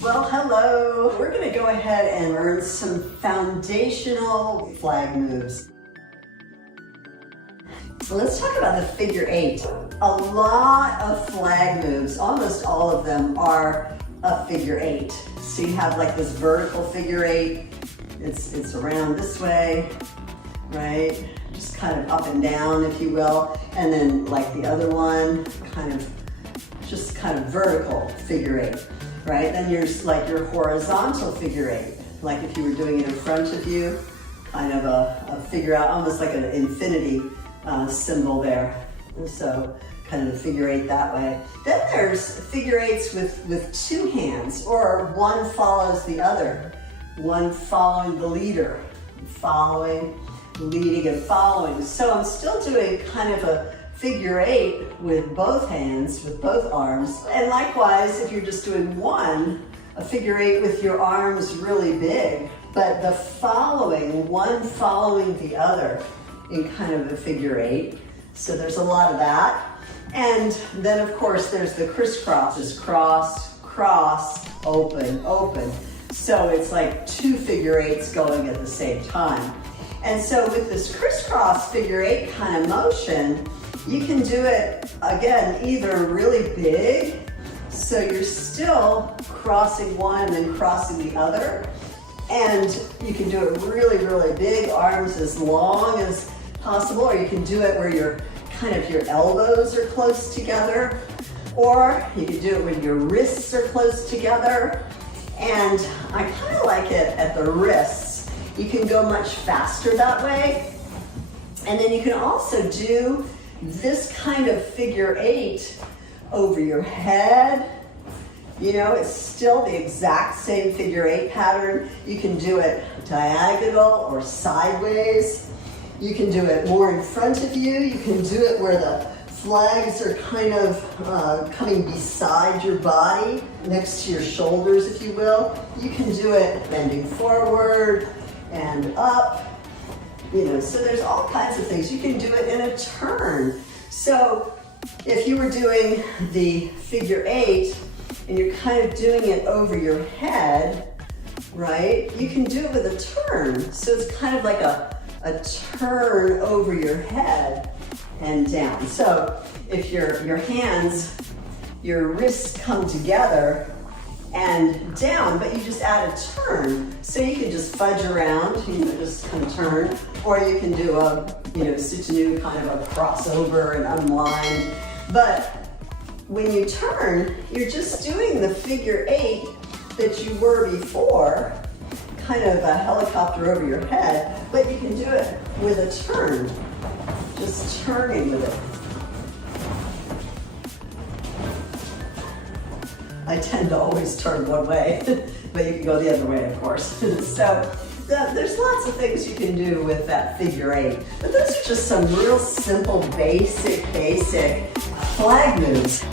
Well, hello. We're going to go ahead and learn some foundational flag moves. Let's talk about the figure eight. A lot of flag moves, almost all of them are a figure eight. So you have like this vertical figure eight. It's around this way, right? Just kind of up and down, if you will. And then like the other one, kind of vertical figure eight. Right? Then there's like your horizontal figure eight. Like if you were doing it in front of you, kind of a figure out, almost like an infinity symbol there. And so kind of a figure eight that way. Then there's figure eights with two hands, or one follows the other. One following the leader, following, leading and following. So I'm still doing kind of a figure eight with both hands, with both arms. And likewise, if you're just doing a figure eight with your arms really big, but the following, one following the other in kind of a figure eight. So there's a lot of that. And then of course there's the crisscross, just cross, cross, open, open. So it's like two figure eights going at the same time. And so with this crisscross figure eight kind of motion, you can do it, again, either really big, so you're still crossing one and then crossing the other, and you can do it really, really big, arms as long as possible, or you can do it where your elbows are close together, or you can do it when your wrists are close together. And I kind of like it at the wrists. You can go much faster that way. And then you can also do this kind of figure eight over your head. You know, it's still the exact same figure eight pattern. You can do it diagonal or sideways. You can do it more in front of you. You can do it where the flags are kind of coming beside your body, next to your shoulders, if you will. You can do it bending forward and up. You know, so there's all kinds of things. You can do it in a turn. So if you were doing the figure eight and you're kind of doing it over your head, right? You can do it with a turn. So it's kind of like a turn over your head and down. So if your hands, your wrists come together and down, but you just add a turn. So you can just fudge around, just kind of turn, or you can do soutenu, kind of a crossover and unwind. But when you turn, you're just doing the figure eight that you were before, kind of a helicopter over your head, but you can do it with a turn, just turning with it. I tend to always turn one way, but you can go the other way, of course. So there's lots of things you can do with that figure eight. But those are just some real simple, basic flag moves.